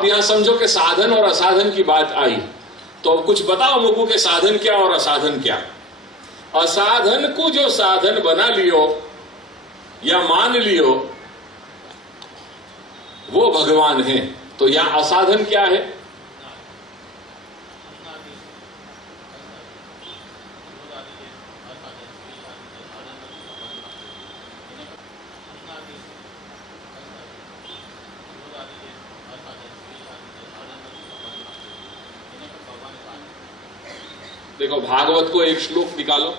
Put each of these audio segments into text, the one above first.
अब यहां समझो कि साधन और असाधन की बात आई, तो अब कुछ बताओ मुझको कि साधन क्या और असाधन क्या। असाधन को जो साधन बना लियो या मान लियो वो भगवान है, तो यहां असाधन क्या है? देखो भागवत को एक श्लोक निकालो,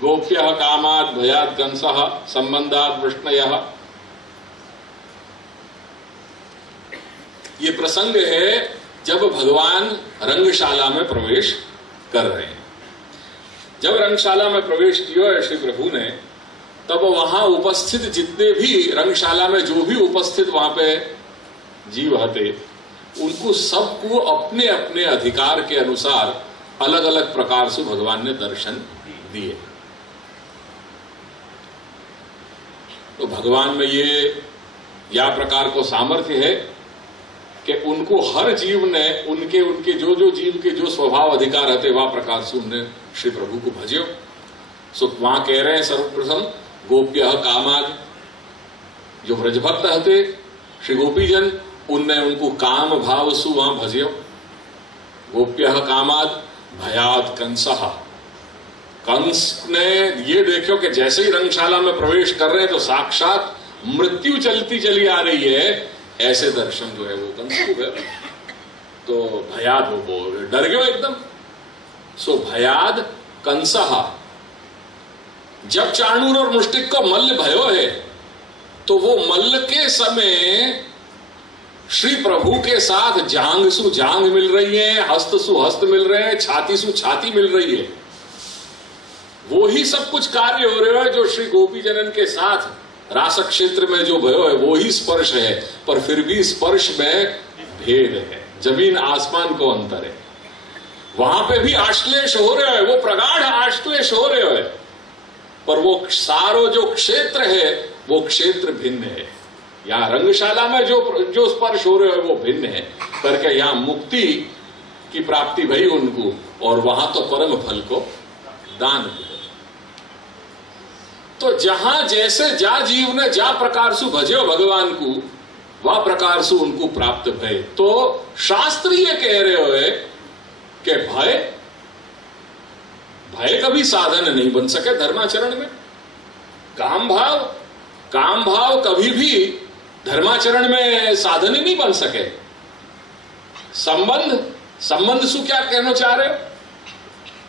गोप्यः कामात् भयात् कंसः संबंधात् वृष्णयः। ये प्रसंग है जब भगवान रंगशाला में प्रवेश कर रहे हैं। जब रंगशाला में प्रवेश किया है श्री प्रभु ने, तब वहां उपस्थित जितने भी रंगशाला में जो भी उपस्थित वहां पे जीव हते, उनको सबको अपने अपने अधिकार के अनुसार अलग अलग प्रकार से भगवान ने दर्शन दिए। तो भगवान में ये या प्रकार को सामर्थ्य है कि उनको हर जीव ने उनके उनके जो जो जीव के जो स्वभाव अधिकार हते वह प्रकार से उन्हें श्री प्रभु को भज्यो। सो वहां कह रहे हैं सर्वप्रथम गोप्य कामाद, जो व्रजभक्त हते श्री गोपीजन, उनने उनको काम भाव सु वहां भज्यो। गोप्य कामाद भयात कंसः, कंस ने ये देखो कि जैसे ही रंगशाला में प्रवेश कर रहे हैं तो साक्षात मृत्यु चलती चली आ रही है, ऐसे दर्शन जो है वो कंस को गए। तो भयाद वो डर गयो एकदम। सो भयाद कंसः, जब चाणूर और मुष्टिक को मल्ल भयो है, तो वो मल्ल के समय श्री प्रभु के साथ जांग सु जांग मिल रही है, हस्त सु हस्त मिल रहे हैं, छाती सु छाती मिल रही है। वो ही सब कुछ कार्य हो रहे हैं जो श्री गोपी जनन के साथ रास क्षेत्र में जो भयो है वो ही स्पर्श है, पर फिर भी स्पर्श में भेद है, जमीन आसमान को अंतर है। वहां पे भी आश्लेष हो रहे हैं, वो प्रगाढ़ आश्लेष हो रहे हैं, पर वो सारो जो क्षेत्र है वो क्षेत्र भिन्न है। यहाँ रंगशाला में जो स्पर्श हो रहे हैं वो भिन्न है करके यहाँ मुक्ति की प्राप्ति भई उनको, और वहां तो परम फल को दान हो। तो जहां जैसे जा जीव ने जा प्रकार से भजो भगवान को, वह प्रकार से उनको प्राप्त भय। तो शास्त्र ये कह रहे हो कि भय कभी साधन नहीं बन सके धर्माचरण में। काम भाव कभी भी धर्माचरण में साधन ही नहीं बन सके। संबंध सु क्या कहना चाह रहे हो?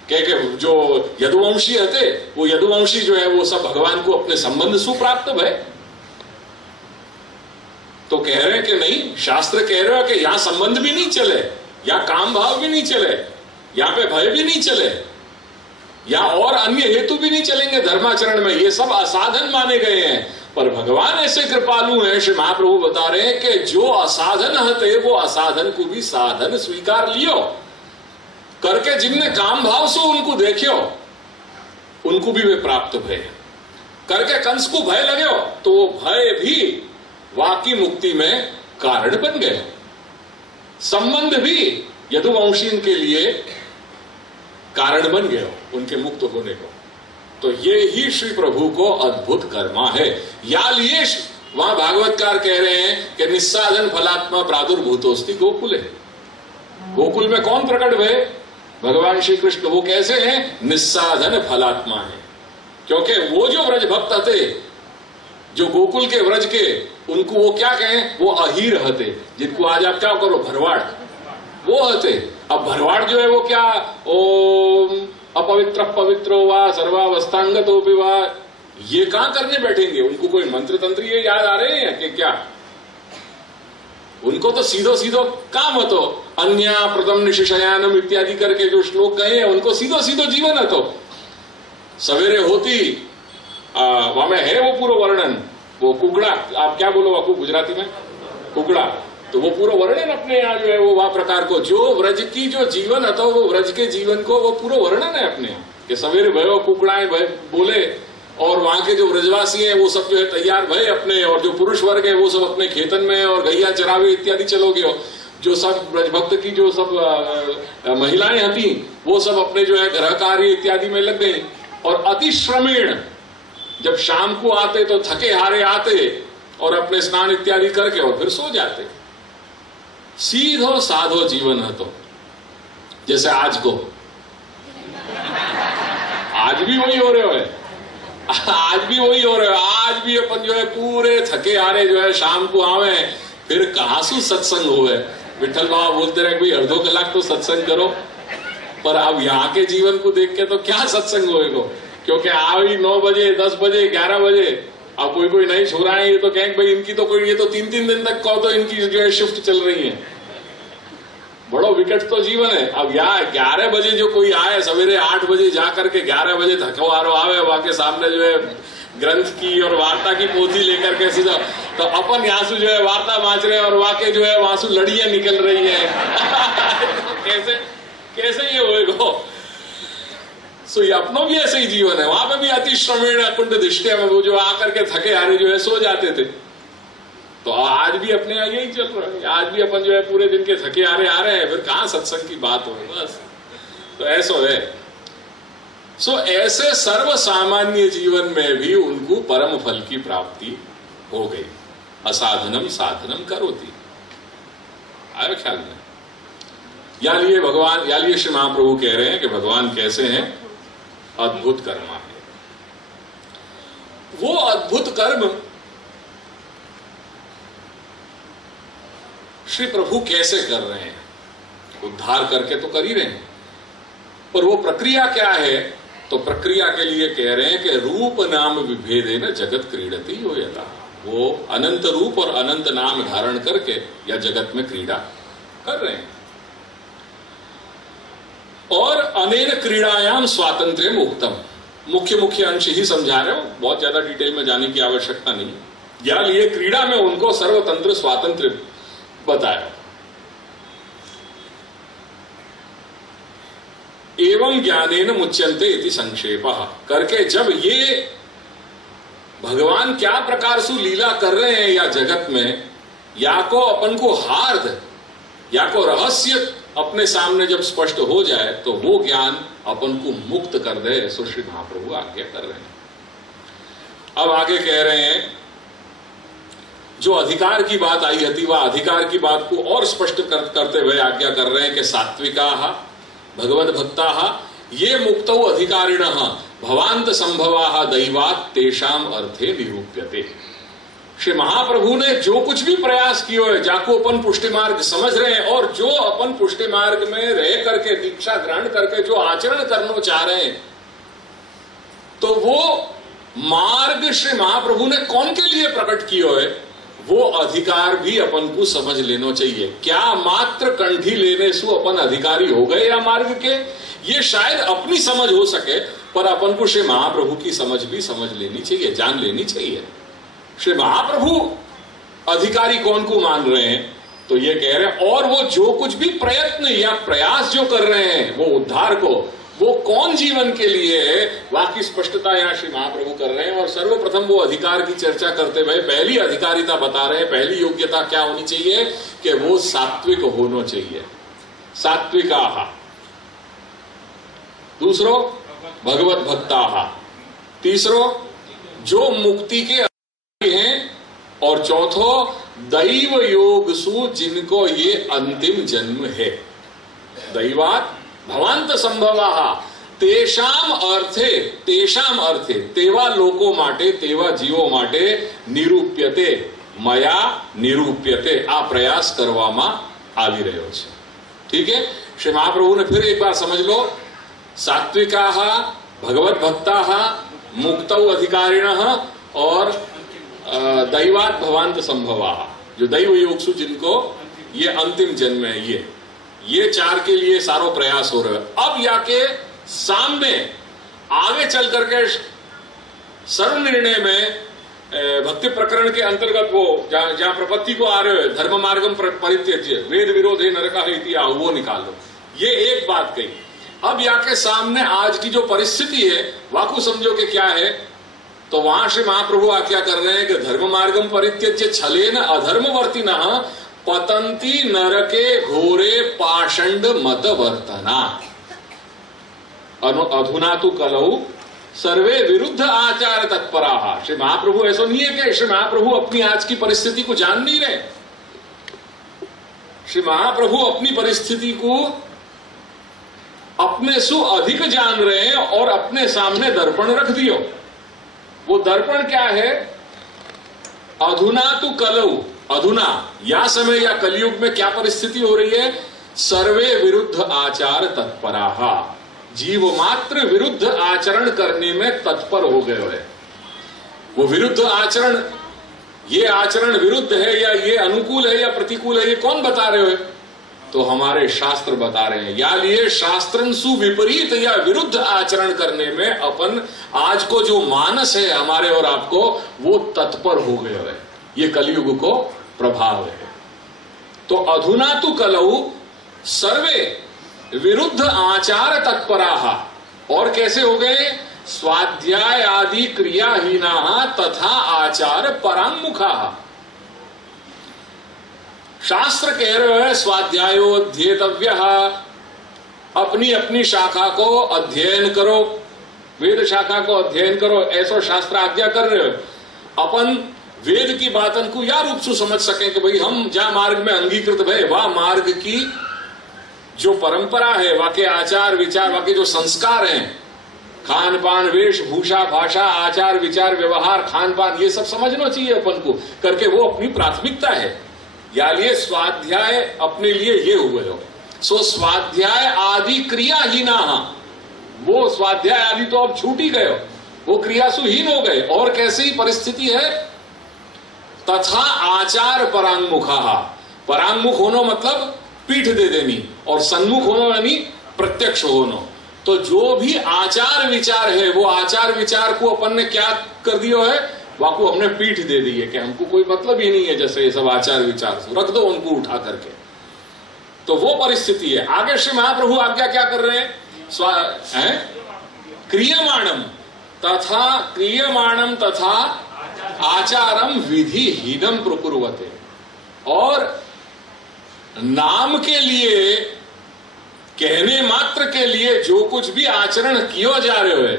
कि जो यदुवंशी हते, वो यदुवंशी जो है वो सब भगवान को अपने संबंध सु प्राप्त भय। तो कह रहे हैं कि नहीं, शास्त्र कह रहे हो कि यहां संबंध भी नहीं चले, या काम भाव भी नहीं चले, यहां पे भय भी नहीं चले, या और अन्य हेतु भी नहीं चलेंगे धर्माचरण में। ये सब असाधन माने गए हैं। पर भगवान ऐसे कृपालु हैं, श्री महाप्रभु बता रहे हैं कि जो असाधन हते वो असाधन को भी साधन स्वीकार लियो करके, जिनने काम भाव से उनको देखियो उनको भी वे प्राप्त भय करके। कंस को भय लगे तो वो भय भी वाकी मुक्ति में कारण बन गए। संबंध भी यदुवंशीन के लिए कारण बन गए उनके मुक्त होने को। तो ये ही श्री प्रभु को अद्भुत कर्मा है। या लिए वहां भागवतकार कह रहे हैं कि निस्साधन फलात्मा प्रादुर्भूतोस्ति गोकुल है। गोकुल में कौन प्रकट हुए? भगवान श्री कृष्ण। वो कैसे हैं? निस्साधन फलात्मा है, क्योंकि वो जो व्रज भक्त हते, जो गोकुल के व्रज के, उनको वो क्या कहें? वो अहीर हते, जिनको आज आप क्या करो भरवाड़, वो हते। अब भरवाड़ जो है वो क्या, ओम अपवित्र पवित्रो वा सर्वावस्थांगतो वा, ये कहां करने बैठेंगे? उनको कोई मंत्र तंत्र ये याद आ रहे हैं कि क्या? उनको तो सीधो काम हो, तो अन्या प्रथम निशिशयानम इत्यादि करके जो श्लोक कहे हैं उनको सीधो जीवन है। तो सवेरे होती वहां में है वो पूरा वर्णन, वो कुगड़ा, आप क्या बोलो आपको गुजराती में? कुगड़ा। तो वो पूरा वर्णन अपने यहाँ जो है वो वह प्रकार को, जो व्रज की जो जीवन है, तो वो व्रज के जीवन को वो पूरा वर्णन है अपने यहाँ कि सवेरे भयो कुकड़ाएं बोले और वहां के जो ब्रजवासी हैं वो सब जो है तैयार भय अपने, और जो पुरुष वर्ग है वो सब अपने खेतन में और गैया चरावे इत्यादि चलोगे हो। जो सब ब्रजभक्त की जो सब महिलाएं थी वो सब अपने जो है गृह कार्य इत्यादि में लग गई। और अति श्रमेण जब शाम को आते तो थके हारे आते और अपने स्नान इत्यादि करके और फिर सो जाते। सीधो साधो जीवन है। तो जैसे आज को आज भी वही हो रहे हो, आज भी वही हो रहे हो। आज भी अपन जो है पूरे थके हारे जो है शाम को आवे, फिर कहां सु सत्संग हुए। विठल बाबा बोलते रहे भाई अर्धो कलाक तो सत्संग करो, पर अब यहाँ के जीवन को देख के तो क्या सत्संग होएगा, क्योंकि आई 9 बजे 10 बजे 11 बजे। अब कोई नहीं छोरा है ये तो कहेंगे भाई इनकी तो कोई, ये तो 3-3 दिन तक कहो तो इनकी जो है शिफ्ट चल रही है। बड़ो विकट तो जीवन है। अब यहाँ 11 बजे जो कोई आए, सवेरे 8 बजे जाकर के 11 बजे थकवारो आवे, वहां के सामने जो है ग्रंथ की और वार्ता की पोथी लेकर के सीधा, तो अपन यहाँ से जो है वार्ता बांच रहे हैं और वाके जो है वहां से लड़ियां निकल रही है। कैसे ये होएगा। सो ये अपनों भी ऐसे ही जीवन है। वहां पे भी अति श्रमेण कुंड दृष्टि में वो जो आकर के थके हारे जो है सो जाते थे। तो आज भी अपने यहाँ यही चल रहा है। आज भी अपन जो है पूरे दिन के थके हारे आ रहे हैं, फिर कहां सत्संग की बात हो। बस तो ऐसा है। सो ऐसे सर्व सामान्य जीवन में भी उनको परम फल की प्राप्ति हो गई। असाधनम साधनम करोति। आए ख्याल में। या लिए भगवान, या लिए श्री महाप्रभु कह रहे हैं कि भगवान कैसे हैं, अद्भुत कर्मा है। वो अद्भुत कर्म श्री प्रभु कैसे कर रहे हैं, उद्धार करके तो कर ही रहे हैं, पर वो प्रक्रिया क्या है। तो प्रक्रिया के लिए कह रहे हैं कि रूप नाम विभेदे न जगत क्रीडति हो यथा। वो अनंत रूप और अनंत नाम धारण करके या जगत में क्रीड़ा कर रहे हैं। और अनेन क्रीड़ायाम स्वातंत्र्य मुक्तम। मुख्य अंश ही समझा रहे हो, बहुत ज्यादा डिटेल में जाने की आवश्यकता नहीं। या लिए क्रीड़ा में उनको सर्वतंत्र स्वातंत्र्य बताया। एवं ज्ञानेन मुच्यन्ते इति संक्षेपः करके, जब ये भगवान क्या प्रकार से लीला कर रहे हैं या जगत में, या को अपन को हार्द या को रहस्य अपने सामने जब स्पष्ट हो जाए तो वो ज्ञान अपन को मुक्त कर दे। सो श्री महाप्रभु आज्ञा कर रहे हैं। अब आगे कह रहे हैं, जो अधिकार की बात आई थी वह अधिकार की बात को और स्पष्ट करते हुए आज्ञा कर रहे हैं कि सात्विकाः भगवद भक्ताः ये मुक्तौ अधिकारिणः भवांत संभवाः दैवात् तेषाम अर्थे निरूप्यते। श्री महाप्रभु ने जो कुछ भी प्रयास किए है, जाको अपन पुष्टि मार्ग समझ रहे हैं और जो अपन पुष्टि मार्ग में रह करके दीक्षा ग्रहण करके जो आचरण करना चाह रहे हैं, तो वो मार्ग श्री महाप्रभु ने कौन के लिए प्रकट किया है, वो अधिकार भी अपन को समझ लेना चाहिए। क्या मात्र कंठी लेने से अपन अधिकारी हो गए या मार्ग के, ये शायद अपनी समझ हो सके, पर अपन को श्री महाप्रभु की समझ भी समझ लेनी चाहिए, जान लेनी चाहिए। श्री महाप्रभु अधिकारी कौन को मान रहे हैं, तो ये कह रहे हैं, और वो जो कुछ भी प्रयत्न या प्रयास जो कर रहे हैं वो उद्धार को, वो कौन जीवन के लिए है, वाकी स्पष्टता यहां श्री महाप्रभु कर रहे हैं। और सर्वप्रथम वो अधिकार की चर्चा करते हुए पहली अधिकारिता बता रहे हैं, पहली योग्यता क्या होनी चाहिए कि वो सात्विक होना चाहिए। सात्विकाः, दूसरो भगवत भक्ताः, तीसरो जो मुक्ति के हैं, और चौथो दैव योग सु जिनको ये अंतिम जन्म है। दैवात् भवांत संभवाः तेषाम अर्थे तेवा लोको माटे तेवा जीवो माटे निरूप्यते मया निरूप्यते आ प्रयास કરવામાં આવી રહ્યો છે। ठीक है, श्री महाप्रभु ने फिर एक बार समझ लो, सात्विकाः भगवत भक्ताः मुक्तौ अधिकारिणः और दैवात् भवांत संभवाः, जो दैव योगसु जिनको ये अंतिम जन्म है, ये चार के लिए सारो प्रयास हो रहा है। अब याके सामने आगे चल करके सर्व निर्णय में भक्ति प्रकरण के अंतर्गत वो जहां प्रपत्ति को आ रहे हो, धर्म मार्गम परित्यज्य वेद विरोधे नरका इति आह, वो निकाल लो, ये एक बात कही। अब याके सामने आज की जो परिस्थिति है वाकू समझो कि क्या है तो वहां श्री महाप्रभु आज्ञा कर रहे हैं कि धर्म मार्गम परित्यज्य छलेन अधर्मवर्तिनः पतंती नरके घोरे पाषंड मतवर्तना अधुना तो कलऊ सर्वे विरुद्ध आचार तत्पराः। श्री महाप्रभु ऐसा नहीं है कि श्री महाप्रभु अपनी आज की परिस्थिति को जान नहीं रहे। श्री महाप्रभु अपनी परिस्थिति को अपने से अधिक जान रहे हैं और अपने सामने दर्पण रख दियो। वो दर्पण क्या है? अधुना तो कलऊ, अधुना या समय या कलयुग में क्या परिस्थिति हो रही है? सर्वे विरुद्ध आचार तत्पराः, जीव मात्र विरुद्ध आचरण करने में तत्पर हो गए हैं। वो विरुद्ध आचरण, ये आचरण विरुद्ध है या ये अनुकूल है या प्रतिकूल है, ये कौन बता रहे हो? तो हमारे शास्त्र बता रहे हैं। या लिए शास्त्रंसु विपरीत या विरुद्ध आचरण करने में अपन आज को जो मानस है हमारे और आपको, वो तत्पर हो गए है। ये कलयुग को प्रभाव है। तो अधुना तो कलऊ सर्वे विरुद्ध आचार तत्पराः, और कैसे हो गए? स्वाध्याय आदि क्रियाहीनाः तथा आचार परांमुखाः। शास्त्र कह रहे हैं स्वाध्यायो अध्येतव्यः, अपनी अपनी शाखा को अध्ययन करो, वेद शाखा को अध्ययन करो, ऐसा शास्त्र आज्ञा कर रहे हो। अपन वेद की बातन को या रूप से समझ सके कि भाई हम जहां मार्ग में अंगीकृत भय, वह मार्ग की जो परंपरा है, वाके आचार विचार, वाके जो संस्कार हैं, खान पान वेशभूषा भाषा आचार विचार व्यवहार खान पान, ये सब समझना चाहिए अपन को, करके वो अपनी प्राथमिकता है। या लिए स्वाध्याय अपने लिए ये हुए हो। सो स्वाध्याय आदि क्रियाहीना, वो स्वाध्याय आदि तो अब छूट ही गए हो, वो क्रियासुहीन हो गए। और कैसी परिस्थिति है? तथा आचार परांगमुखा, परांगमुख होना मतलब पीठ दे देनी, और सन्मुख होना यानी प्रत्यक्ष होना। तो जो भी आचार विचार है, वो आचार विचार को अपन ने क्या कर दिया है? वाको हमने पीठ दे दी है कि हमको कोई मतलब ही नहीं है, जैसे ये सब आचार विचार रख दो उनको उठा करके। तो वो परिस्थिति है। आगे श्री महाप्रभु आज्ञा क्या कर रहे हैं? क्रियमाणम तथा आचारम विधिहीनम प्रकुर्वते, और नाम के लिए, कहने मात्र के लिए जो कुछ भी आचरण किया जा रहे हो,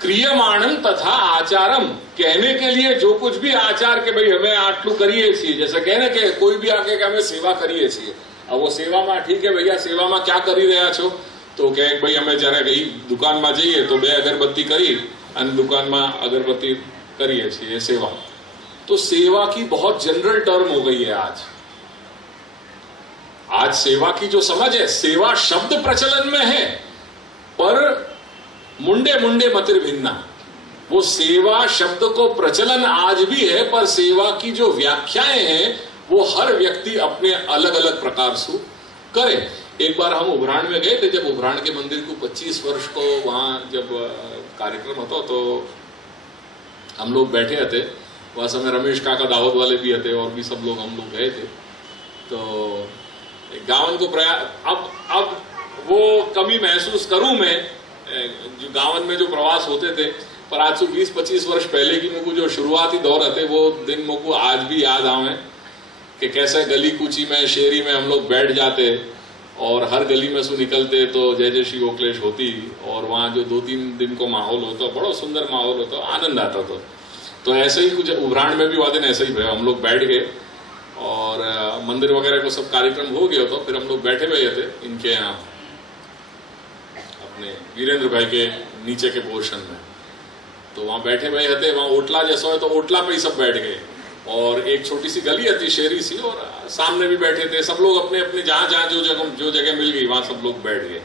क्रियमाणम तथा आचारम, कहने के लिए जो कुछ भी आचार के भाई हमें आटलू करिए छे, जैसे कहने के कोई भी आके हमें सेवा करिए छे। अब वो सेवा में ठीक है भैया, सेवा में क्या करी रहा छो? तो कहे भाई हमें जरा कहीं दुकान में जाइए तो बे अगरबत्ती करी और दुकान में अगरबत्ती करिए छे, सेवा। तो सेवा की बहुत जनरल टर्म हो गई है आज सेवा की जो समझ है, सेवा शब्द प्रचलन में है पर मुंडे मुंडे मतिर भिन्ना। वो सेवा शब्द को प्रचलन आज भी है, पर सेवा की जो व्याख्याएं हैं वो हर व्यक्ति अपने अलग अलग प्रकार से करे। एक बार हम उभराण में गए थे, जब उभराण के मंदिर को 25 वर्ष को वहां जब कार्यक्रम होता तो हम लोग बैठे थे। वहां समय रमेश काका दाहोद वाले भी थे और भी सब लोग हम लोग गए थे। तो गावन को अब वो कमी महसूस करूं मैं, जो गावन में जो प्रवास होते थे, पर आज से 20-25 वर्ष पहले की मुझको जो शुरुआती दौर थे वो दिन मुझको आज भी याद आवे कि कैसे गली कूची में शेरी में हम लोग बैठ जाते और हर गली में से निकलते तो जय जय श्री गोखलेश होती, और वहाँ जो 2-3 दिन को माहौल होता, बड़ा सुंदर माहौल होता, आनंद आता था। तो ऐसे ही कुछ उभराण में भी वह दिन ऐसे ही भैया, हम लोग बैठ गए और मंदिर वगैरह को सब कार्यक्रम हो गया। तो फिर हम लोग बैठे हुए थे इनके यहाँ अपने वीरेंद्र भाई के नीचे के पोर्शन में। तो वहां बैठे हुए थे, वहां ओटला जैसा है तो ओटला पे ही सब बैठ गए, और एक छोटी सी गली थी शेरी सी, और सामने भी बैठे थे सब लोग अपने अपने जहां जहां जो जगह मिल गई वहां सब लोग बैठ गए।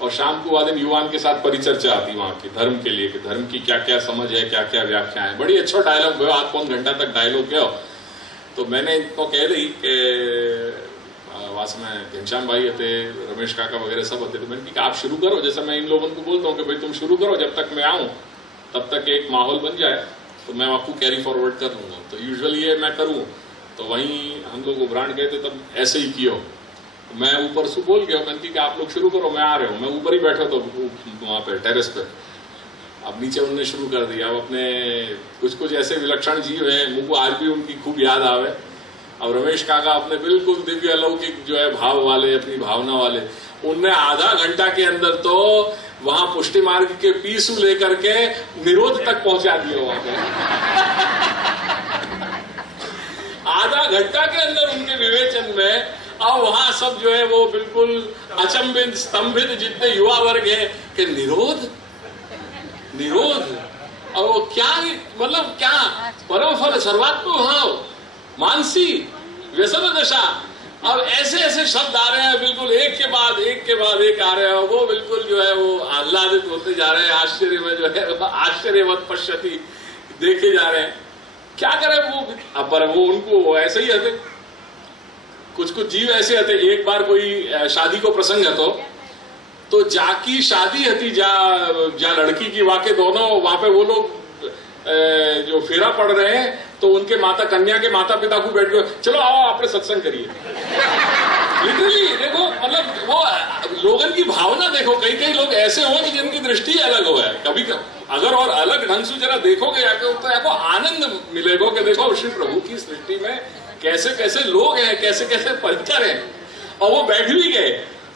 और शाम को वाले युवान के साथ परिचर्चा आती वहां की धर्म के लिए, कि धर्म की क्या क्या समझ है, क्या क्या व्याख्या है। बड़ी अच्छा डायलॉग हुआ, आध पौन घंटा तक डायलॉग किया। तो मैंने इनको कह दी कि वास में घनश्याम भाई थे, रमेश काका वगैरह सब होते, तो मैंने कहा आप शुरू करो। जैसे मैं इन लोगों को बोलता हूँ कि भाई तुम शुरू करो, जब तक मैं आऊँ तब तक एक माहौल बन जाए तो मैं आपको कैरी फॉरवर्ड कर लूँगा। तो यूजुअली ये मैं करूँ। तो वहीं हम लोग उभराण गए थे, तब ऐसे ही किया। मैं ऊपर से बोल गया, मैंने कहा आप लोग शुरू करो, मैं आ रहा हूँ। मैं ऊपर ही बैठा था वहाँ पे टेरेस पे, अब नीचे उनने शुरू कर दिया। अब अपने कुछ कुछ ऐसे विलक्षण जीव हैं, मुझको आज भी उनकी खूब याद आवे। अब रमेश काका अपने बिल्कुल दिव्य अलौकिक जो है भाव वाले, अपनी भावना वाले, उनने आधा घंटा के अंदर तो वहां पुष्टि मार्ग के पीसू लेकर के निरोध तक पहुंचा दिया वहां पे। आधा घंटा के अंदर उनके विवेचन में। अब वहां सब जो है वो बिल्कुल अचंभित स्तंभित जितने युवा वर्ग है कि निरोध निरोध, और वो क्या, मतलब क्या परम फल सर्वात्म भाव, मानसी व्यसन दशा। अब ऐसे ऐसे शब्द आ रहे हैं, बिल्कुल एक के बाद एक आ रहे हैं। वो बिल्कुल जो है वो आह्लादित होते जा रहे हैं, आश्चर्य में जो है आश्चर्यवत पश्यति देखे जा रहे हैं। क्या करें वो, अब पर वो उनको ऐसे ही हते, कुछ कुछ जीव ऐसे हते। एक बार कोई शादी को प्रसंग हतो, तो जाकी शादी हती, जा लड़की की वाके दोनों वहां पे वो लोग जो फेरा पड़ रहे हैं, तो उनके माता कन्या के माता पिता को बैठ गए, चलो आओ आपने सत्संग करिए। लिटरली देखो, मतलब वो लोगन की भावना देखो। कई कई लोग ऐसे हो कि जिनकी दृष्टि अलग हो है। कभी अगर और अलग ढंग से जरा देखोगे तो आपको आनंद मिलेगा कि देखो श्री प्रभु की सृष्टि में कैसे कैसे लोग हैं, कैसे कैसे परिकर हैं। और वो बैठ भी गए,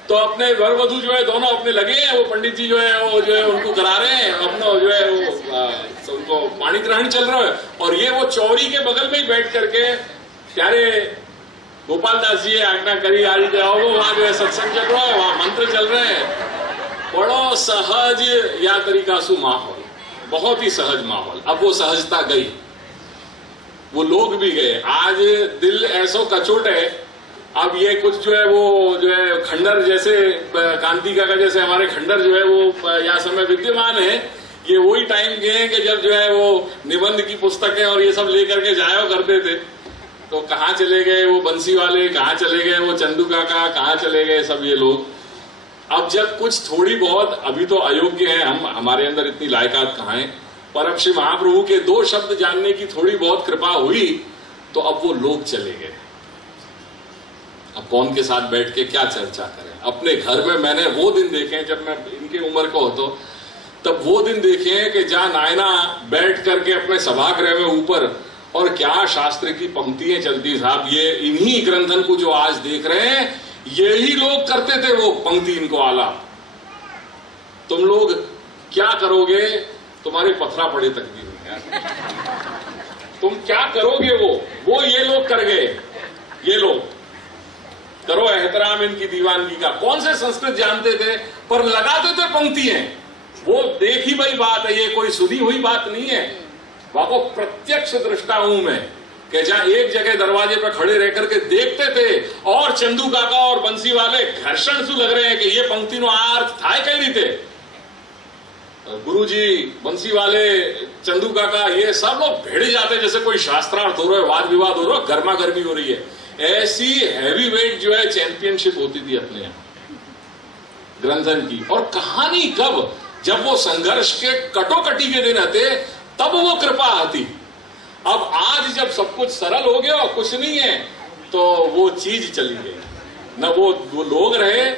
तो अपने वर वधू जो है दोनों अपने लगे हैं। वो पंडित जी जो है वो जो है उनको करा रहे हैं, अपना जो है वो उनको पानी ग्रहण चल रहा है। और ये वो चौरी के बगल में ही बैठ करके प्यारे गोपाल दास जी आज्ञा करी आ रही जाओ, वो वहां जो है सत्संग चल रहा है, वहां मंत्र चल रहे हैं। बड़ो सहज या तरीका सु माहौल, बहुत ही सहज माहौल। अब वो सहजता गई, वो लोग भी गए। आज दिल ऐसो कचोट है। अब ये कुछ जो है वो जो है खंडर जैसे कांति का जैसे हमारे खंडर जो है वो यहाँ समय विद्यमान है। ये वही टाइम के हैं कि जब जो है वो निबंध की पुस्तकें और ये सब लेकर के जाया करते थे। तो कहाँ चले गए वो बंसी वाले, कहाँ चले गए वो चंदू काका, कहाँ चले गए सब ये लोग। अब जब कुछ थोड़ी बहुत, अभी तो अयोग्य है हम, हमारे अंदर इतनी लायकात कहाँ है, पर अब श्री महाप्रभु के 2 शब्द जानने की थोड़ी बहुत कृपा हुई, तो अब वो लोग चले गए। अब कौन के साथ बैठ के क्या चर्चा करें। अपने घर में मैंने वो दिन देखे जब मैं इनकी उम्र को हो, तो तब वो दिन देखे कि जहां नायना बैठ करके अपने सभागृह में ऊपर, और क्या शास्त्र की पंक्तियां चलती। साहब ये इन्हीं ग्रंथन को जो आज देख रहे हैं, यही लोग करते थे वो पंक्ति, इनको आलाप। तुम लोग क्या करोगे, तुम्हारे पथरा पड़े तकदीर में, तुम क्या करोगे वो ये लोग कर गए। ये लोग करो एहतराम इनकी दीवानगी का। कौन से संस्कृत जानते थे, पर लगाते थे पंक्तियां। वो देखी भाई बात है, ये कोई सुनी हुई बात नहीं है। वहां प्रत्यक्ष दृष्टा हूं मैं, कि जहां एक जगह दरवाजे पर खड़े रह करके देखते थे, और चंदू काका और बंसी वाले घर्षण से लग रहे हैं कि ये पंक्ति नो अर्थ था कई रीते। गुरुजी, बंसी वाले, चंदू काका, ये सब लोग भिड़ जाते जैसे कोई शास्त्रार्थ हो रहा है, वाद विवाद हो रहा है, गर्मा गर्मी हो रही है। ऐसी हैवी वेट जो है चैंपियनशिप होती थी अपने यहां ग्रंथन की। और कहानी कब, जब वो संघर्ष के कटोकटी के दिन आते, तब वो कृपा आती। अब आज जब सब कुछ सरल हो गया और कुछ नहीं है, तो वो चीज चली गई। न वो लोग रहे।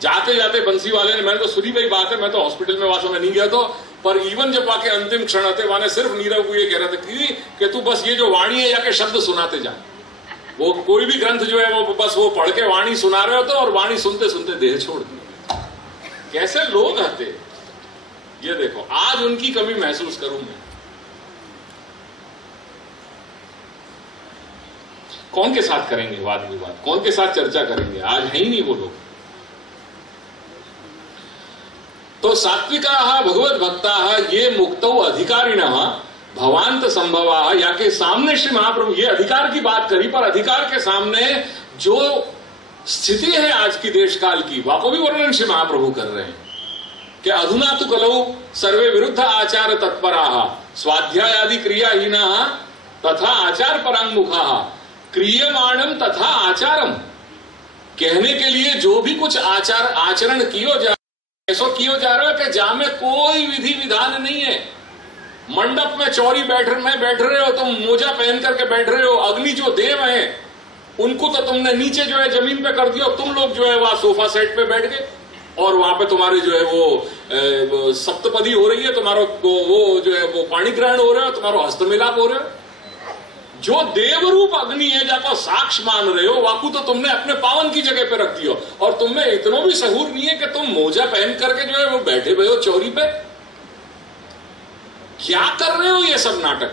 जाते जाते बंसी वाले ने, मैंने तो सुनी भाई बात है, मैं तो हॉस्पिटल में वास्तव में नहीं गया, तो पर इवन जब आके अंतिम क्षण आते, वहां सिर्फ नीरव को ये कह रहे थे कि तू बस ये जो वाणी है जाके शब्द सुनाते जा। वो कोई भी ग्रंथ जो है वो बस वो पढ़ के वाणी सुना रहे होते, और वाणी सुनते सुनते देह छोड़ दी। कैसे लोग आते, ये देखो। आज उनकी कमी महसूस करूं मैं। कौन के साथ करेंगे वाद विवाद, कौन के साथ चर्चा करेंगे, आज है ही नहीं वो लोग। तो सात्विका भगवत भक्ता ये मुक्तौ अधिकारिणः भवांत संभवा, या के सामने श्री महाप्रभु ये अधिकार की बात करी, पर अधिकार के सामने जो स्थिति है आज की देश काल की, वाको भी वर्णन श्री महाप्रभु कर रहे हैं कि अधुना तो कलौ सर्वे विरुद्ध आचार तत्पराः स्वाध्यायादि क्रियाहीनाः तथा आचार परांगमुखाः क्रियमाणम तथा आचारम। कहने के लिए जो भी कुछ आचरण कियो जा, ऐसा कियो जा रहा है कि जहां में कोई विधि विधान नहीं है। मंडप में चौरी बैठ रहे हो, तुम मोजा पहन करके बैठ रहे हो, अग्नि जो देव है उनको तो तुमने नीचे जो है जमीन पे कर दिया, तुम लोग जो है वहां सोफा सेट पे बैठ गए। और वहां पे तुम्हारी जो है वो सप्तपदी हो रही है, तुम्हारा वो जो है वो पाणी ग्रहण हो रहा है, तुम्हारा हस्तमिलाप हो रहा है। जो देवरूप अग्नि है जाको साक्ष मान रहे हो, वाकू तो तुमने अपने पावन की जगह पे रख दियो, और तुम्हें इतना भी सहूर नहीं है कि तुम मोजा पहन करके जो है वो बैठे हुए हो चौरी पे। क्या कर रहे हो ये सब नाटक?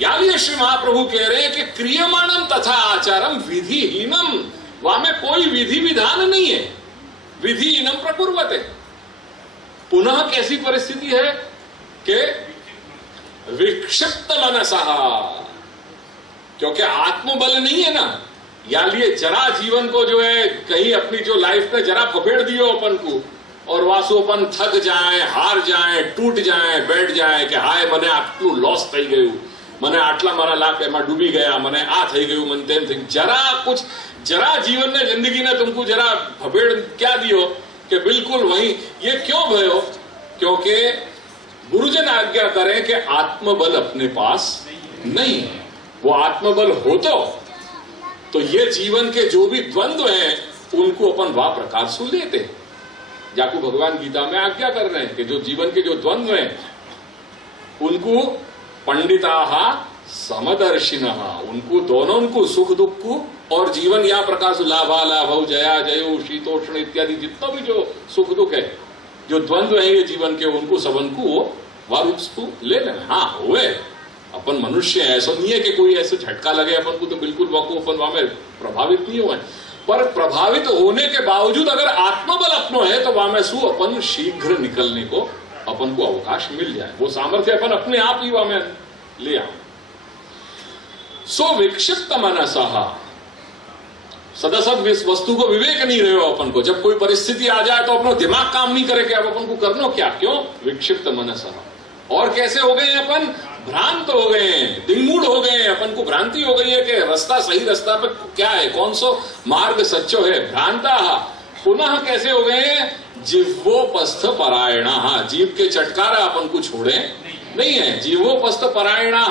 यानी श्री महाप्रभु कह रहे हैं कि क्रियमाणम तथा आचारम विधिहीनम, वहां में कोई विधि विधान नहीं है, विधिहीनम प्रकुर्वते। पुनः कैसी परिस्थिति है कि विक्षिप्त मनसः, क्योंकि आत्मबल नहीं है ना, या लिए जरा जीवन को जो है कहीं अपनी जो लाइफ में जरा फपेड़ दियो अपन को, और वासु अपन थक जाए, हार जाए, टूट जाए, बैठ जाए कि हाय मने आटलू लॉस थई गયું, મને આટલા મારા લાખ એમાં ડૂબી ગયા, મને આ થઈ ગયું, મને તેમ થઈ, જરા જીવન ને जिंदगी ने तुमको जरा भपेड़ क्या दियो कि बिल्कुल वही। ये क्यों भयो? क्योंकि गुरुजन आज्ञा करें कि आत्मबल अपने पास नहीं है। वो आत्मबल हो तो ये जीवन के जो भी द्वंद्व हैं उनको अपन वाह प्रकार से लेते। जाकू भगवान गीता में आज्ञा कर रहे हैं कि जो जीवन के जो द्वंद्व हैं उनको पंडिताः समदर्शिनः, उनको दोनों को सुख दुख को और जीवन या प्रकार से लाभालाभ जया जयो शीतोष्ण इत्यादि जितना भी जो सुख दुख है, जो द्वंद्व है ये जीवन के, उनको सबन को वो वारुस्को ले लेना। हाँ हुए अपन मनुष्य है, ऐसा नहीं है कि कोई ऐसे झटका लगे अपन को तो बिल्कुल वको अपन वहां में प्रभावित नहीं हुए, पर प्रभावित होने के बावजूद अगर आत्मबल अपनो है तो वहां में सु अपन शीघ्र निकलने को अपन को अवकाश मिल जाए, वो सामर्थ्य अपन अपने आप ही वहां में ले आओ। सो विक्षिप्त मनसः, सदसद वस्तु को विवेक नहीं रहे हो अपन को, जब कोई परिस्थिति आ जाए तो अपना दिमाग काम नहीं करे कि अब अपन को करना क्या, क्यों? विक्षिप्त मनसः। और कैसे हो गए अपन? भ्रांत हो गए, दिंगमूढ़ हो गए, अपन को भ्रांति हो गई है कि रास्ता सही रास्ता पे क्या है, कौन सो मार्ग सच्चो है, भ्रांता। पुनः कैसे हो गए? जीवोपस्थ परायणा, जीव के चटकारा अपन को छोड़े नहीं है। जीवोपस्थ परायणा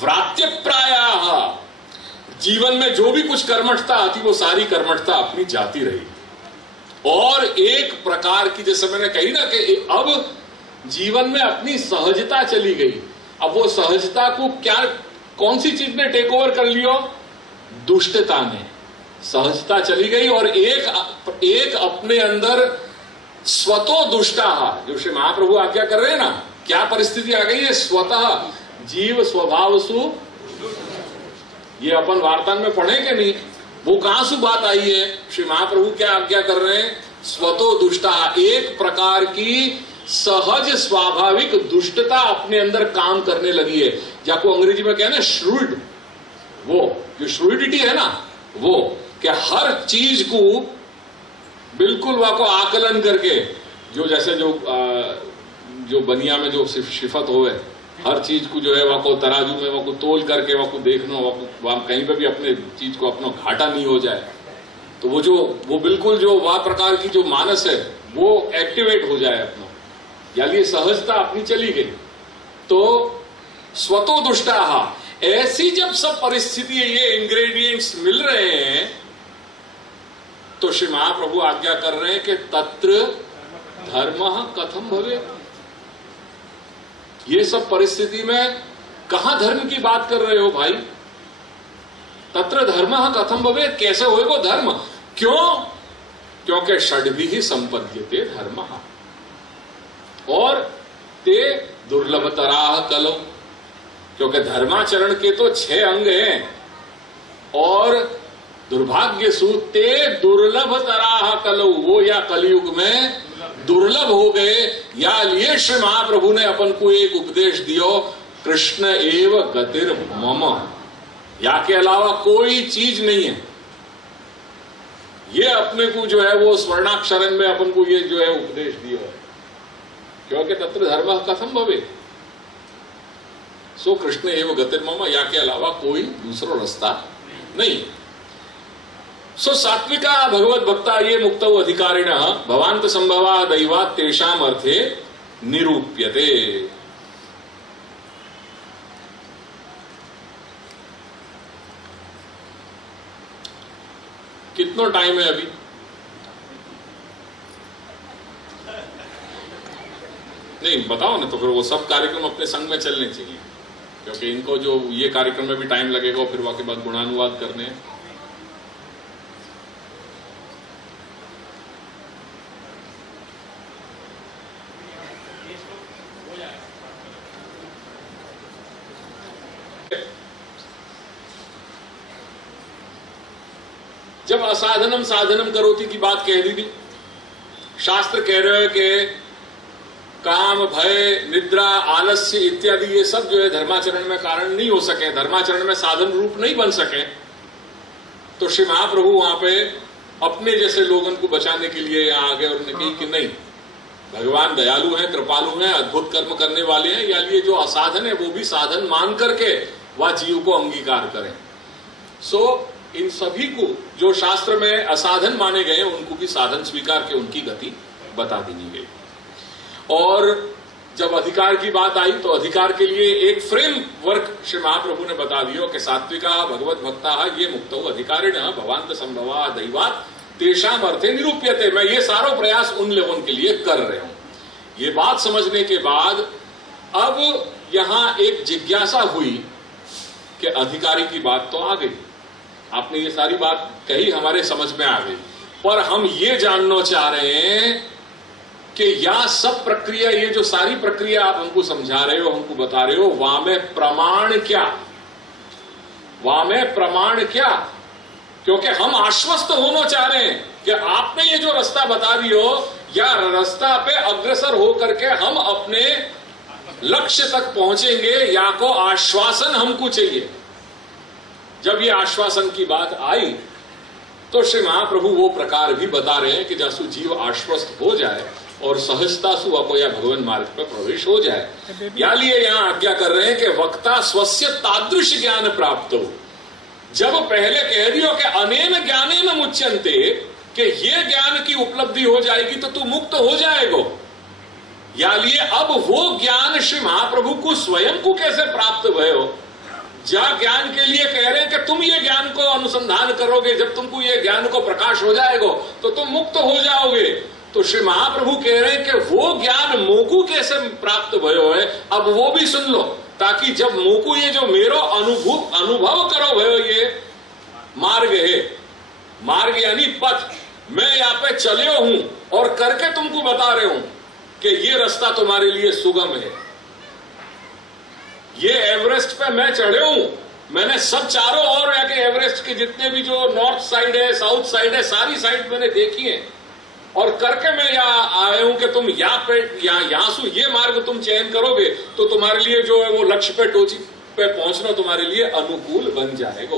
व्रात्य प्रायाः, जीवन में जो भी कुछ कर्मठता आती वो सारी कर्मठता अपनी जाती रही। और एक प्रकार की, जैसे मैंने कही ना कि अब जीवन में अपनी सहजता चली गई। अब वो सहजता को क्या, कौन सी चीज ने टेक ओवर कर लियो? दुष्टता ने सहजता चली गई, और एक अपने अंदर स्वतो दुष्टा, जो श्री महाप्रभु आज्ञा कर रहे हैं ना, क्या परिस्थिति आ गई है? स्वतः जीव स्वभाव सु, ये अपन वार्तान में पढ़े कि नहीं, वो कहां से बात आई है? श्री महाप्रभु क्या आज्ञा कर रहे हैं? स्वतो दुष्टा, एक प्रकार की सहज स्वाभाविक दुष्टता अपने अंदर काम करने लगी है, जाको अंग्रेजी में कहना श्रूड, वो जो श्रूडिटी है ना, वो कि हर चीज को बिल्कुल वाको आकलन करके, जो जैसे जो बनिया में जो सिफत होवे, हर चीज को जो है वाको तराजू में वाको तोल करके वाको देखना, वाको कहीं पे भी अपने चीज को अपना घाटा नहीं हो जाए, तो वो बिल्कुल जो वह प्रकार की जो मानस है वो एक्टिवेट हो जाए अपना, यानी सहजता अपनी चली गई। तो स्वतो दुष्टा, ऐसी जब सब परिस्थिति ये इंग्रेडिएंट्स मिल रहे हैं तो श्री महाप्रभु आज्ञा कर रहे हैं कि तत्र धर्मः कथम भवेत्। ये सब परिस्थिति में कहां धर्म की बात कर रहे हो भाई? तत्र धर्मः कथम भवेत्, कैसे होएगा धर्म? क्यों? क्योंकि षड्भिः संपद्यते धर्मः, और ते दुर्लभतराः कलौ, क्योंकि धर्माचरण के तो 6 अंग हैं, और दुर्भाग्य सूते दुर्लभ तराह कलौ, वो या कलयुग में दुर्लभ हो गए। या लिए श्री महाप्रभु ने अपन को एक उपदेश दियो, कृष्ण एव गतिर मम, या के अलावा कोई चीज नहीं है। ये अपने को जो है वो स्वर्णाक्षरन में अपन को ये जो है उपदेश दियो है, क्योंकि तत्र धर्म कथम भवे, सो कृष्ण एव गतिर मम, या के अलावा कोई दूसरा रास्ता नहीं। सो सात्विका भगवत भक्ता ये मुक्तौ अधिकारिणः भवान्त संभवा दैवात् तेषाम अर्थे निरूप्यते। कितना टाइम है अभी? नहीं बताओ ना, तो फिर वो सब कार्यक्रम अपने संग में चलने चाहिए, क्योंकि इनको जो ये कार्यक्रम में भी टाइम लगेगा, फिर वहां के बाद गुणानुवाद करने हैं। जब असाधनम साधनम करोति की बात कह दी थी, शास्त्र कह रहे हैं कि काम, भय, निद्रा, आलस्य इत्यादि ये सब जो है धर्माचरण में कारण नहीं हो सके, धर्माचरण में साधन रूप नहीं बन सके। तो श्री महाप्रभु वहां पे अपने जैसे लोगों को बचाने के लिए यहां आ गए और उन्होंने कही कि नहीं, भगवान दयालु हैं, कृपालु हैं, अद्भुत कर्म करने वाले हैं, या ये जो असाधन है वो भी साधन मान करके वह जीव को अंगीकार करें। सो इन सभी को जो शास्त्र में असाधन माने गए उनको भी साधन स्वीकार के उनकी गति बता दी गई। और जब अधिकार की बात आई तो अधिकार के लिए एक फ्रेमवर्क श्री महाप्रभु ने बता दिया कि सात्विका भगवत भक्ता ये मुक्तो अधिकारिण भवांत संभवा दैवात तेषाम अर्थे निरूप्यते। मैं ये सारा प्रयास उन लोगों के लिए कर रहे हूं। ये बात समझने के बाद अब यहां एक जिज्ञासा हुई कि अधिकारी की बात तो आ गई, आपने ये सारी बात कही, हमारे समझ में आ गई, पर हम ये जानना चाह रहे हैं कि यह सब प्रक्रिया, ये जो सारी प्रक्रिया आप हमको समझा रहे हो, हमको बता रहे हो, वहां में प्रमाण क्या, वहां में प्रमाण क्या? क्योंकि हम आश्वस्त होना चाह रहे हैं कि आपने ये जो रास्ता बता दियो, या रास्ता पे अग्रसर होकर के हम अपने लक्ष्य तक पहुंचेंगे, या को आश्वासन हमको चाहिए। जब ये आश्वासन की बात आई तो श्री महाप्रभु वो प्रकार भी बता रहे हैं कि जैसु जीव आश्वस्त हो जाए और सहजता सु अपोया भगवान मार्ग पर प्रवेश हो जाए। या लिए यहां आज्ञा कर रहे हैं कि वक्ता स्वस्य तादृश ज्ञान प्राप्त हो। जब पहले कह दियो कि अनेन ज्ञानेन मुच्यन्ते, कि ये ज्ञान की उपलब्धि हो जाएगी तो तू मुक्त हो जाएगो। या लिए अब वो ज्ञान श्री महाप्रभु को स्वयं को कैसे प्राप्त भयो, जा ज्ञान के लिए कह रहे हैं कि तुम ये ज्ञान को अनुसंधान करोगे, जब तुमको ये ज्ञान को प्रकाश हो जाएगा तो तुम मुक्त हो जाओगे। तो श्री महाप्रभु कह रहे हैं कि वो ज्ञान मोकू कैसे प्राप्त भयो है, अब वो भी सुन लो, ताकि जब मोकू ये जो मेरो अनुभव करो भयो, ये मार्ग है, मार्ग यानी पथ, मैं यहाँ पे चले हूं और करके तुमको बता रहे हूं कि ये रास्ता तुम्हारे लिए सुगम है। ये एवरेस्ट पे मैं चढ़े हूं, मैंने सब चारों ओर जाके एवरेस्ट के जितने भी जो नॉर्थ साइड है, साउथ साइड है, सारी साइड मैंने देखी है, और करके मैं यहाँ आया हूं कि तुम यहाँ से ये मार्ग तुम चयन करोगे तो तुम्हारे लिए जो है वो लक्ष्य पे टोची पे पहुंचना तुम्हारे लिए अनुकूल बन जाएगा।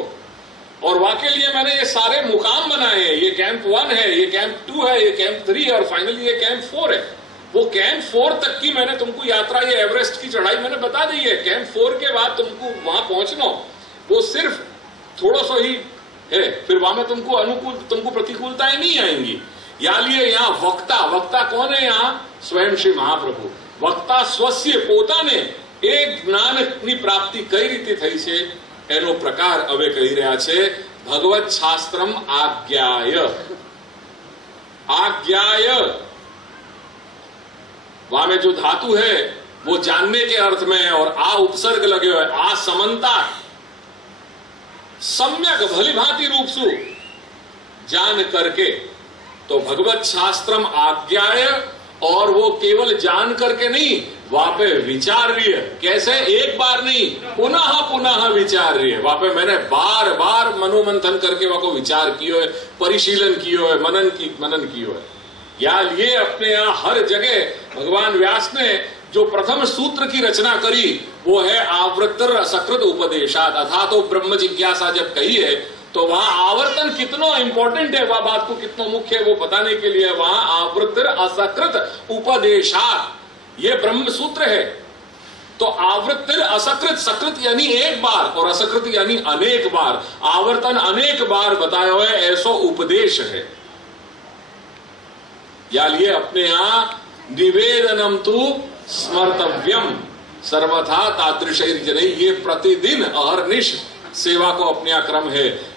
और वाकई लिए मैंने ये सारे मुकाम बनाए हैं, ये कैंप 1 है, ये कैंप 2 है, ये कैंप 3 है, और फाइनली ये कैंप 4 है। वो कैंप 4 तक की मैंने तुमको यात्रा, ये एवरेस्ट की चढ़ाई मैंने बता दी है। कैंप 4 के बाद तुमको वहां पहुंचना वो सिर्फ थोड़ा सा ही है, फिर वहां में तुमको अनुकूल, तुमको प्रतिकूलताएं नहीं आएंगी। या लिए यहाँ वक्ता कौन है? यहाँ स्वयं श्री महाप्रभु वक्ता स्वस्य પોતાને એક જ્ઞાનની પ્રાપ્તિ કઈ રીતે થઈ છે એનો પ્રકાર હવે કહી રહ્યા છે। ભગવત શાસ્ત્રમ आज्ञाय, वहां में जो धातु है वो जानने के अर्थ में है, और आ उपसर्ग लगे हुए, आ समन्ता, सम्यक भली भांति रूप सु जान करके। तो भगवत शास्त्रम आज्ञाय, और वो केवल जान करके नहीं, वहां पे विचार्य, कैसे? एक बार नहीं, पुनः पुनः विचार्य। वहां पे मैंने बार बार मनोमंथन करके वहां को विचार कियो है, परिशीलन कियो है, मनन कियो है। या ये अपने यहाँ हर जगह भगवान व्यास ने जो प्रथम सूत्र की रचना करी वो है आवृत्तर असकृत उपदेशात, अथा तो ब्रह्म जिज्ञासा जब कही है तो वहां आवर्तन कितना इंपॉर्टेंट है, वह बात को कितना मुख्य है वो बताने के लिए वहां आवृत्तर असकृत उपदेशात, ये ब्रह्म सूत्र है। तो आवृत्तिर असकृत, सकृत यानी एक बार और असकृत यानी अनेक बार, आवर्तन अनेक बार बताया हुआ है, ऐसा उपदेश है। या लिए अपने यहां निवेदनम तु स्मर्तव्यम सर्वथा तादृशैर्जनैः, ये प्रतिदिन अहर्निश सेवा को अपने क्रम है।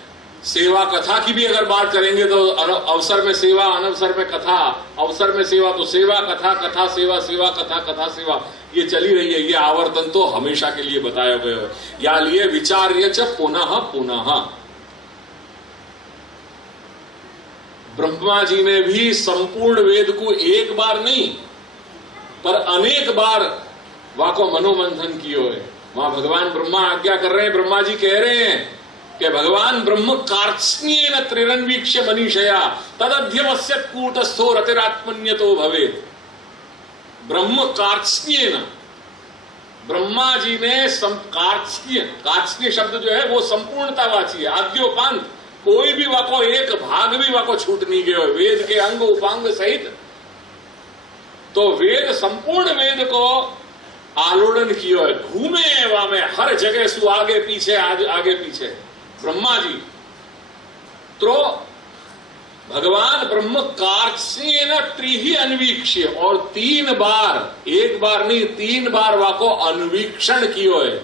सेवा कथा की भी अगर बात करेंगे तो अवसर में सेवा, अनवसर में कथा, अवसर में सेवा तो सेवा, कथा कथा सेवा, सेवा कथा कथा सेवा, ये चली रही है। ये आवर्तन तो हमेशा के लिए बताया गया है। या लिए विचार्य च पुनः पुनः। ब्रह्मा जी ने भी संपूर्ण वेद को एक बार नहीं पर अनेक बार वाको मनोमंथन किए हुए। वहां भगवान ब्रह्मा आज्ञा कर रहे हैं, ब्रह्मा जी कह रहे हैं कि भगवान ब्रह्म कार्त्स्न्येन त्रिरन्वीक्ष्य मनीषया तदध्यवस्यत् कूटस्थो रतिरात्मन्यतो भवेत्। ब्रह्म कार्त्स्न्येन, ब्रह्मा जी ने कार्त्स्न्य शब्द जो है वो संपूर्णतावाची है, आद्योपांत। कोई भी वाको एक भाग भी वाको छूट नहीं गया है, वेद के अंग उपांग सहित। तो वेद, संपूर्ण वेद को आलोड़न किया है, घूमे वामे हर जगह सु आगे पीछे आगे पीछे ब्रह्मा जी। तो भगवान ब्रह्म कार्त्स्येन त्रिहि अन्वीक्ष्य, और 3 बार, एक बार नहीं 3 बार वाको अन्वीक्षण कियो है।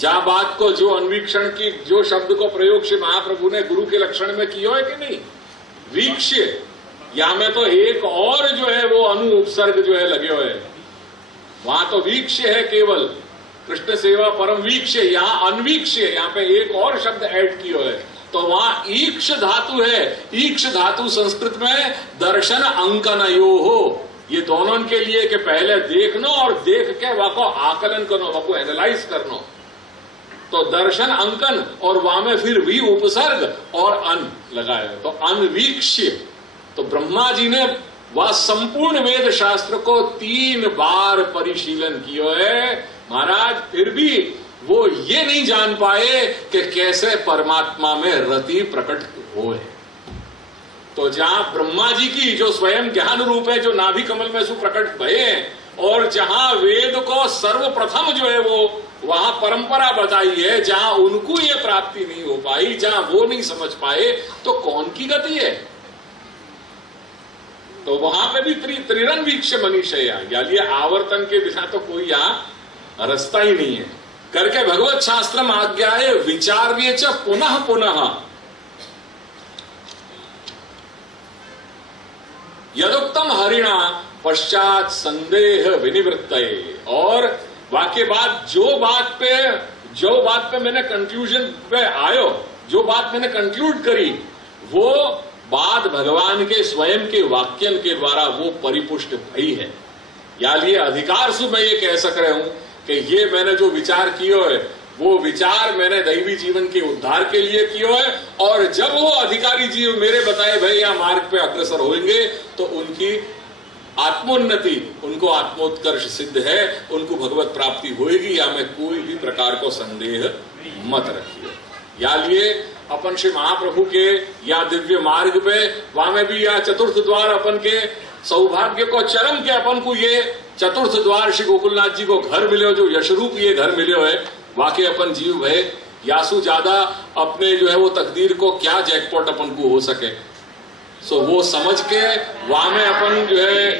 जहां बात को जो अन्वीक्षण की, जो शब्द को प्रयोग से महाप्रभु ने गुरु के लक्षण में किया है कि नहीं, वीक्ष्य, या में तो एक और जो है वो अनु उपसर्ग जो है लगे हुए, वहां तो वीक्ष्य है केवल, कृष्ण सेवा परम वीक्ष्य, यहां अन्वीक्ष्य, यहां पे एक और शब्द ऐड किया है। तो वहां ईक्ष धातु है। ईक्ष धातु संस्कृत में दर्शन अंकनयो हो, ये दोनों के लिए कि पहले देखनो और देख के वाको आकलन करनो, वाको एनालाइज करनो। तो दर्शन अंकन, और वहां में फिर वी उपसर्ग और अन लगाया, तो अनवीक्ष्य। तो ब्रह्मा जी ने वह संपूर्ण वेद शास्त्र को 3 बार परिशीलन किया है महाराज, फिर भी वो ये नहीं जान पाए कि कैसे परमात्मा में रति प्रकट हो है। तो जहां ब्रह्मा जी की जो स्वयं ज्ञान रूप है, जो नाभि कमल में सु प्रकट भये हैं, और जहां वेद को सर्वप्रथम जो है वो वहां परंपरा बताई है, जहां उनको ये प्राप्ति नहीं हो पाई, जहां वो नहीं समझ पाए, तो कौन की गति है। तो वहां पे भी त्रिरन्वीक्ष्य मनीषया, यानी आवर्तन के बिना तो कोई यहां रास्ता ही नहीं है। करके भगवत शास्त्र में आज्ञा है विचार्य च पुनः पुनः यदुक्तम हरिणा पश्चात संदेह विनिवृत्तये। और वाक्य बाद जो बात पे मैंने कंक्लूजन पे आयो, जो बात मैंने कंक्लूड करी, वो बात भगवान के स्वयं के वाक्यन के द्वारा वो परिपुष्ट भई है। यानी अधिकार से मैं ये कह सक रहा हूं कि ये मैंने जो विचार किया है, वो विचार मैंने दैवी जीवन के उद्धार के लिए किया है। और जब वो अधिकारी जीव मेरे बताए भई या मार्ग पे अग्रसर होंगे, तो उनकी आत्मोन्नति, उनको आत्मोत्कर्ष सिद्ध है, उनको भगवत प्राप्ति होगी, या में कोई भी प्रकार को संदेह मत रखिए। या लिए अपन श्री महाप्रभु के या दिव्य मार्ग पे वहां में भी या चतुर्थ द्वार अपन के सौभाग्य को चरम के अपन को ये चतुर्थ द्वार श्री गोकुलनाथ जी को घर मिले, जो यशरूप ये घर मिले है, वाकई अपन जीव है यासु ज्यादा अपने जो है वो तकदीर को क्या जैकपॉट अपन को हो सके। सो वो समझ के वहां में अपन जो है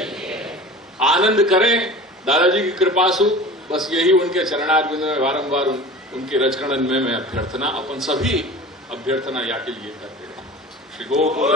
आनंद करें दादाजी की कृपा से। बस यही उनके चरणारविंद में बारंबार उनके रचकणन में मैं अभ्यर्थना, अपन सभी अभ्यर्थना या के लिए करते हैं। श्री गोकुल